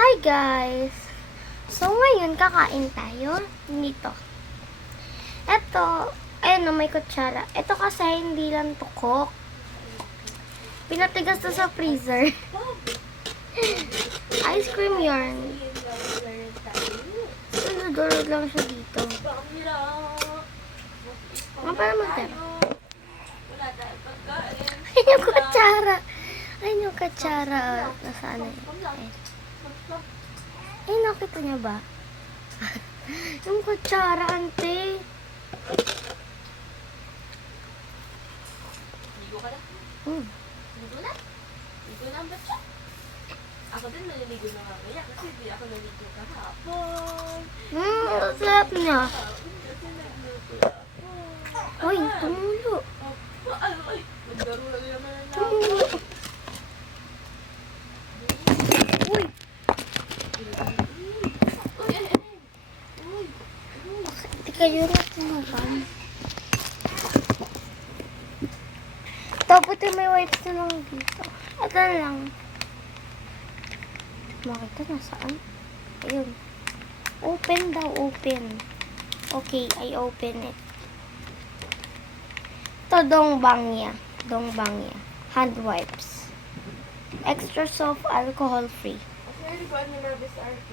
Hi guys! So ngayon kakain tayo nito. Ito, ayun na may kutsara. Ito kasi hindi lang to cook. Pinatigas to sa freezer. Ice cream yarn. Sunod-durod lang siya dito. Ano pa naman tayo? Ayun yung kutsara. Ayun yung kutsara. Nasaan na yun? Ay, nakita niya ba? Yung kutsara, ante. Ligo ka na? Ligo na? Ligo na ang batya? Ako din naliligo na mamaya kasi hindi ako naligo kahapon. Sarap niya. Kasi nagluto ako. Uy, tumulo. Ay, naglaro lang naman ang Tumulo. Uy, di kayo na tumukan. Tapos may wipes na lang dito. Ito na lang. Makita nasaan? Ayun. Open daw, open. Okay, I open it. Ito, dongbangya. Dongbangya. Hand wipes. Extra soft, alcohol free. Actually, ko ano nervous RP.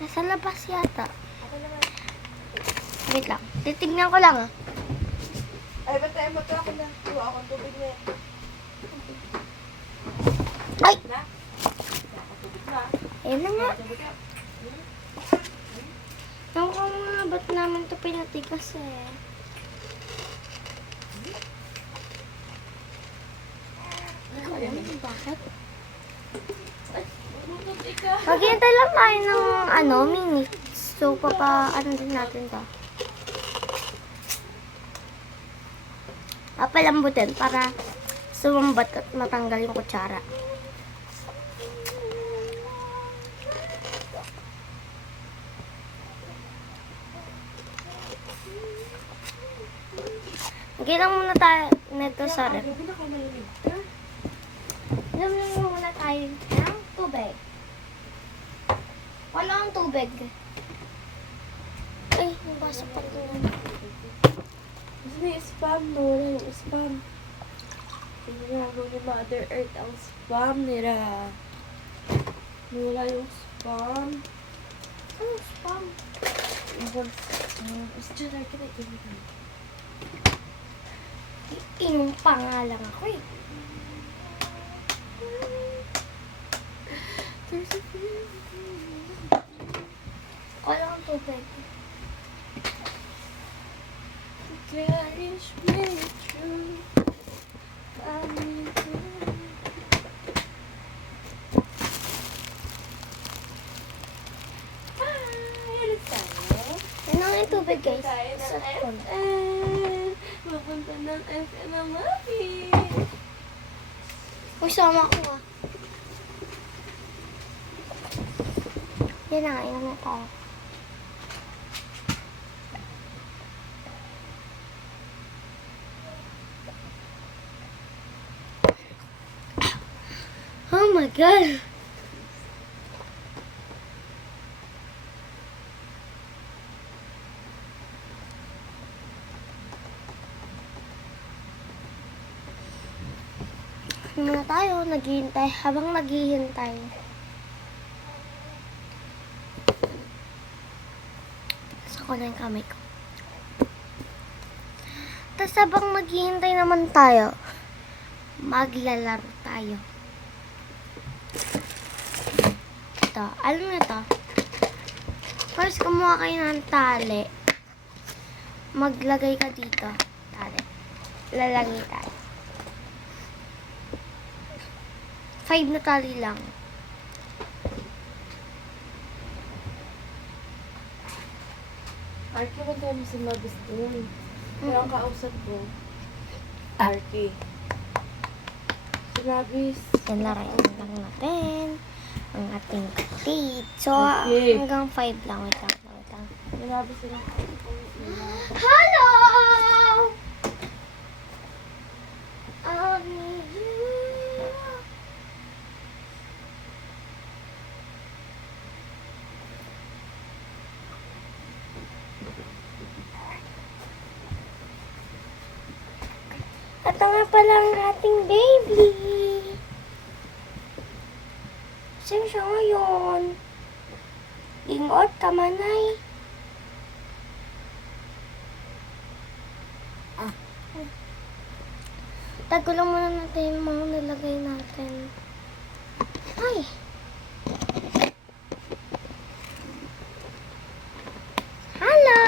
Nasa labas yata. Ako naman. Wait lang. Titignan ko lang ah. Ay, ba't tayo magka ako na? Tuwa akong tubig na yan. Ay! Na? Ako tubig na. Ayun na nga. Tubig na. Ewan ko nga, ba't naman ito pinatigas eh. Hindi ko alam kung bakit. Ay, magutot ikaw. Maghihintay lang tayo ng minutes. So, ano din natin to. Papalambutin para sumambat at matanggal yung kutsara. Lagyan lang muna tayo nito sa ref. Grabe na kayo malimig ka. Lagyan lang muna tayo ng tubig. Wala akong tubig. Ay, nabasa pa ito. Gusto na yung spam, no? Wala yung spam. Tinirago ni Mother Earth ang spam nila. Wala yung spam. Ano spam? Is dyan na kita inuman. Inom pa nga lang ako eh. There's a feeling. Wala akong tubig. Cherish me true. Ano nga yung tubig guys? Tayo Sa ng phone. FM. Mapunta ng FM ang Mami. Uy, sama ko ah. Yan na, inom na tayo. Oh my God! Muna tayo, naghihintay. Habang naghihintay. Sako na yung kamay ko. Tapos habang naghihintay naman tayo, maglalaro tayo. Ito, alam mo ito? First, kumuha kayo ng tali. Maglagay ka dito. Tali. Lalagay tayo. 5 na tali lang. Arky, ba tayo mo si Mabis doon? Pero ang kausap ko, Arky. Si Mabis. Yan, larayan lang natin ang ating date. So, Okay. hanggang 5 lang. Wait lang, wait lang. Si Mabis yung kausap ko. Hello! I need you. Ito nga pala ang ating baby. Saan siya ngayon? Ingot ka, manay. Tagulan muna natin yung mga nilagay natin. Ay! Hello!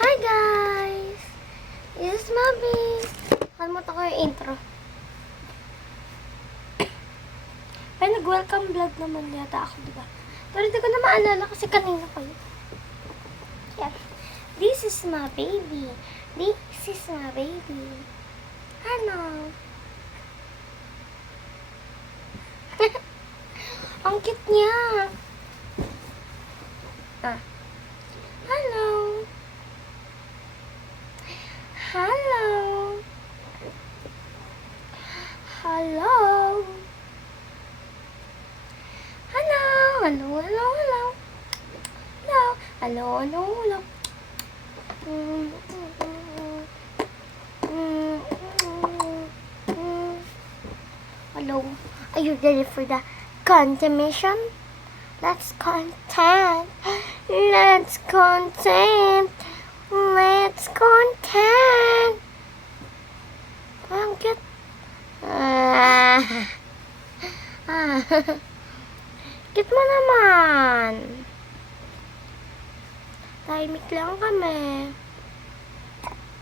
Hi guys! This is Mommy. Kalimutan ko yung intro. Pero nag-welcome vlog naman yata ako, diba? Pero hindi ko na maalala kasi kanina pa yun. Yeah. This is my baby. This is my baby. Hello. Ang cute niya. Ah. Hello. Hello. Hello. Hello. Hello, hello, hello. Hello. Hello, hello, hello. Hello. Are you ready for the contamination? Let's content. Let's content. Let's content. Ang cute. Cute mo naman. Tahimik lang kami.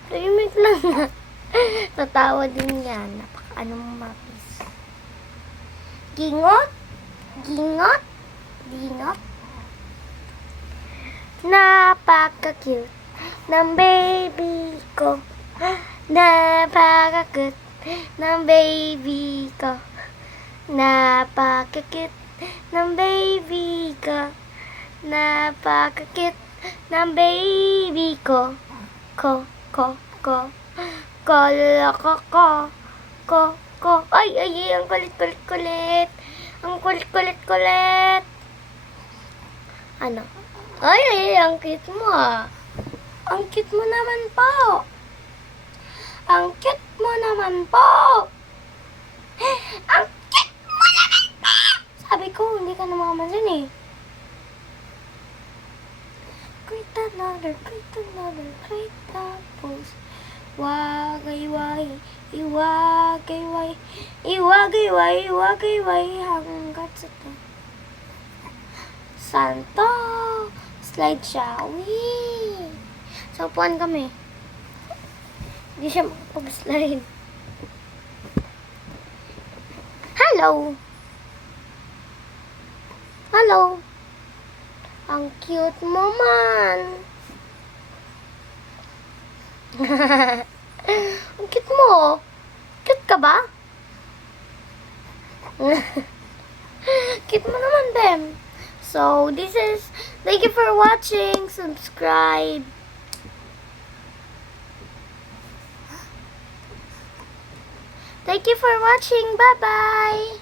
Tahimik lang. Tatawa din yan. Napaka-ano mo mapis. Gingot. Gingot. Gingot. Napaka-cute ng baby ko. Napaka-cute ng baby ko. Napaka-cute ng baby ko. Napaka-cute ng baby ko. Ko. Ko. Ay, ang kulit. Ang kulit. Ano? Ay, ang cute mo ah. Ang cute mo naman po. Ang cute mo naman po. Ang cute mo naman po. Sabi ko, hindi ka na makamansin eh. Create another post. Wagay-way, iwagay-way, hanggat sa to. Santo! Slide siya. Wee! So, upuan kami. Hindi siya makapag-slide. Hello! Hello! Ang cute mo man! Ang cute mo! Cute ka ba? Cute mo naman, Bem. So, thank you for watching. Subscribe. Thank you for watching. Bye-bye.